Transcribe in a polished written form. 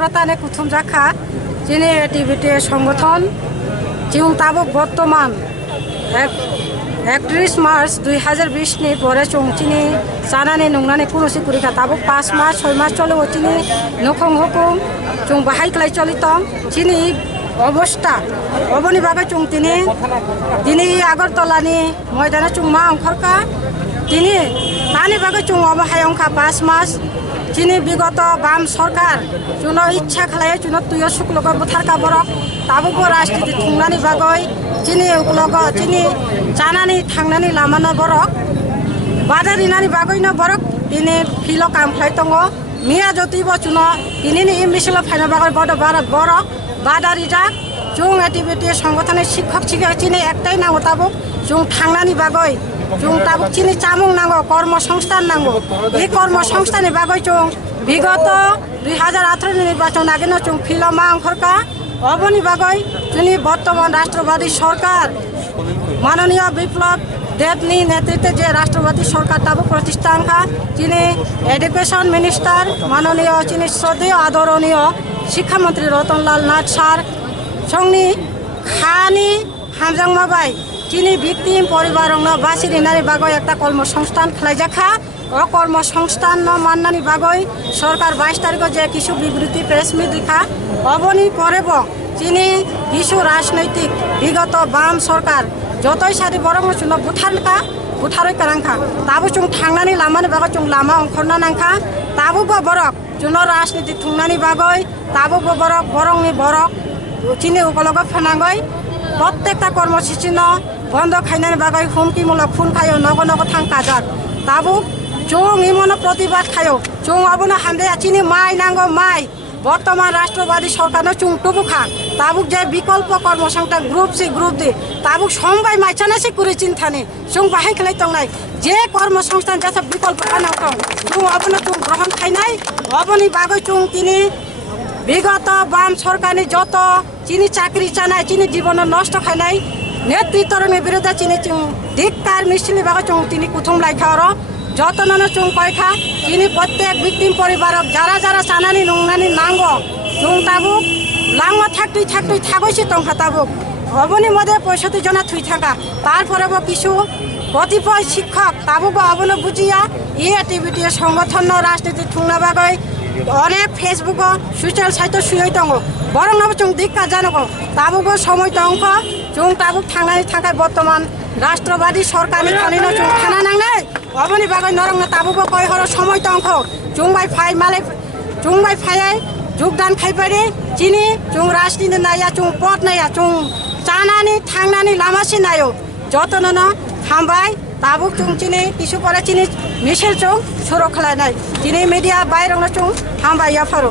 বড়তানে কুথুম জাখা চিনি এটিভিটি সংগঠন চিং তাবুক বর্তমান 31 March 2020 ni pore chung chini sanani nungnani kurusi kurika tabuk 5 মাস 6 মাস চলে চিনি নখং হুকুম chung bahai klai cholitom chini অবস্থা অবনি বাগে chung তিনি আগরতলানি ময়দানে chung মা অংখরকা তিনি তানি বাগে chung অবহাই অংখা 5 মাস চিনি বিগত বাম সরকার চুনো ইচ্ছা খালায় চুনো তুই শুক্লক বুথারকা বরক তাবুকো রাজনীতি থুংনানি বাগৈ চিনি উকলগ চিনি জানানি থাংনানি লামানো বরক বাদারিনানি বাগৈনো বরক তিনি ফিল কাম খাই দङ মিয়া জ্যোতিব চুনো তিনি মিছিল ফাইন বাগৈ বড় বরক বাদারি যা চুং এটিভিটি সংগঠনের শিক্ষক শিক্ষক চিনি একটাই নাঙ্গো তাবুক চুং থাংনানি বাগৈ চুং তাবুক চিনি চামুং নাঙ্গো কর্মসংস্থান নাঙ্গো এই কর্মসংস্থানের বাগৈ চুং বিগত 2018 নির্বাচন আগে চুং ফিলমা অংখরকা অবনি বাগৈ চুনি বর্তমান রাষ্ট্রবাদী সরকার মাননীয় বিপ্লব দেবনি নেতৃত্বে যে রাষ্ট্রবাদী সরকার তাবুক প্রতিষ্ঠানকা চিনি এডুকেশন মিনিস্টার মাননীয় চিনি শ্রদ্ধেয় আদরণীয় শিক্ষামন্ত্রী রতনলাল নাথ স্যার সঙ্গনি খানি হামজাংমাবাই চিনি ভিকটিম পরিবার বাসিরিনারি বাগৈ একটা কর্মসংস্থান খালাইজাখা ও কর্মসংস্থান মান্নানি বাগৈ সরকার 22 তারিখ যে কিছু বিবৃতি প্রেস মিট লিখা অবনি পরেব চিনি কিছু রাজনৈতিক বিগত বাম সরকার যতই সারি বরং চুনো বুথারই কারাংখা তাবু চুং থাংনানি লামানি বাগৈ চুং লামা অংখরনা নাংখা তাবু বরক চুনো রাজনীতি থুংনানি বাগৈ তাবু বরক বরংনি বরক চিনি উপলগ ফেনাঙ্গৈ প্রত্যেকটা কর্মসূচি বন্ধ খাইনানি বাগৈ হুমকিমূলক খুন খায় নগ নগ থাং কাজার তাবু চুং ইমন প্রতিবাদ খায় চুং অবনো হামদে চিনি মাই নাঙ্গো মাই বর্তমান রাষ্ট্রবাদী সরকার চুং টুবুখা তাবুক যে বিকল্প কর্মসংস্থান গ্রুপ সি গ্রুপ দি তাবুক সমবাই মাইছানাসি করে চিন্তানি চুং বাহাই খেলাই তংনাই যে কর্মসংস্থান যাতে বিকল্প খানাও চুং অবনো চুং গ্রহণ খাইনাই অবনি বাগৈ চুং তিনি বিগত বাম সরকারি যত চিনি চাকরি চানাই চিনি জীবন নষ্ট খাইনাই নেতৃত্বর বিরুদ্ধে চিনি চুং ধিক্কার মিছিলি বাগৈ চুং তিনি কুথুম লাইখার যতন চুং কয়খা চিনি প্রত্যেক ভিকটিম পরিবারক যারা যারা চানানি নুংনানি নাঙ্গো চুং তাবুক লাঙ্গ থাকতুই থাকইছি তংখা তাবুক অবনি মধ্যে 65 জনা থুই থাকা তারপরেও কিছু কতিপয় শিক্ষক তাবুক অবন বুঝিয়া এটিভিটি সংগঠন রাজনীতি থুংনা বাগৈ অনেক ফেসবুক সোশ্যাল সাইট শুয়ে দङ বরং চুং ধিক্কার জানক তাবুক সময় দংখ চুং তাবুক থাংনানি থাকায় বর্তমান রাষ্ট্রবাদী সরকারি খানিন চুং খানা নাংনাই অবনি বাগৈ নরং তাবুক কয় হর সময় দংখ চুংবাই ফাই মালে চুংবাই ফাই যোগদান খাইপারে চিনি চুং রাজনীতি নাইয়া চুং পথ নাইয়া চুং চানানি থাংনানি লামাসি নাইও যতন হামবাই তাবুক চুং চিনি কিছু পরে চিনি মিছিল চুং সুরক্ষা নাই চিনি মিডিয়া বাইরং চুং হামবাই ইয়াফারো